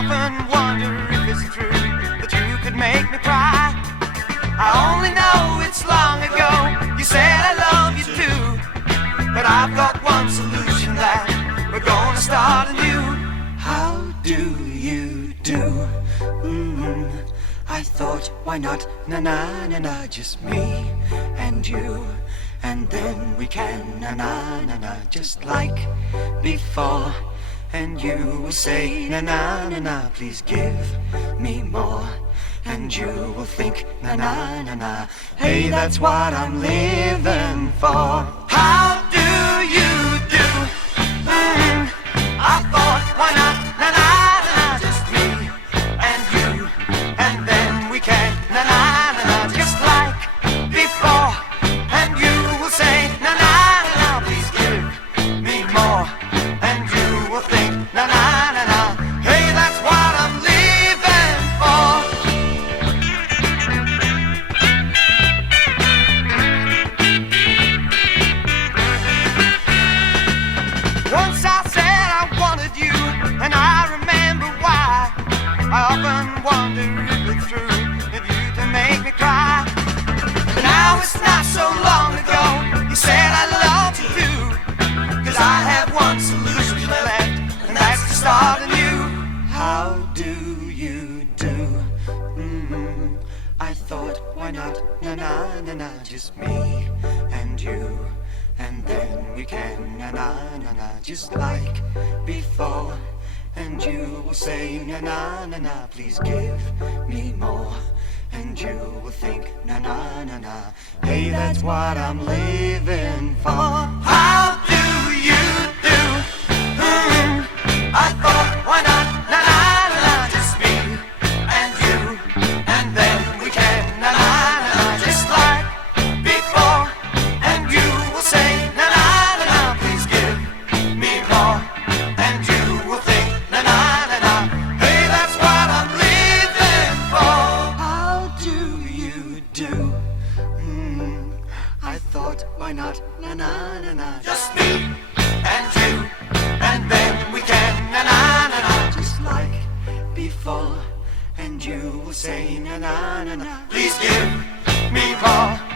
often wonder if it's true that you could make me cry. I only know it's long ago you said I love you too, but I've got one solution that we're gonna start anew. How do you do? I thought, why not, na-na-na-na, just me and you, and then we can, na-na-na-na, just like before. And you will say, na-na-na-na, please give me more. And you will think, na-na-na-na, hey, that's what I'm living for. How do you do? I thought, why not, na-na-na-na, just me and you, and then we can, na-na-na-na, just like before. And you will say, na-na-na-na, please give me more. And you will think, na-na-na-na, hey, that's what I'm living for. Once I said I wanted you, and I remember why. I often wonder if it's true, if you can make me cry. But now it's not so long ago you said I love you too, 'cause I have one solution left, and that's to start anew. How do you do? I thought, why not, na-na-na-na, just me and you, and then we can, na-na-na-na, just like before. And you will say, na-na-na-na, please give me more. And you will think, na-na-na-na, hey, that's what I'm living for. How do you do? I thought, why not, na-na-na-na, just me and you, and then we can, na-na-na-na, just like before. And you will say, na-na-na-na, please give me more. And you will think, na-na-na-na, hey, that's what I'm living for. How do you do? I thought, why not, na-na-na-na, just me and you, and then we can, na-na-na-na, just like before. And you will say, na-na-na-na, please give me more.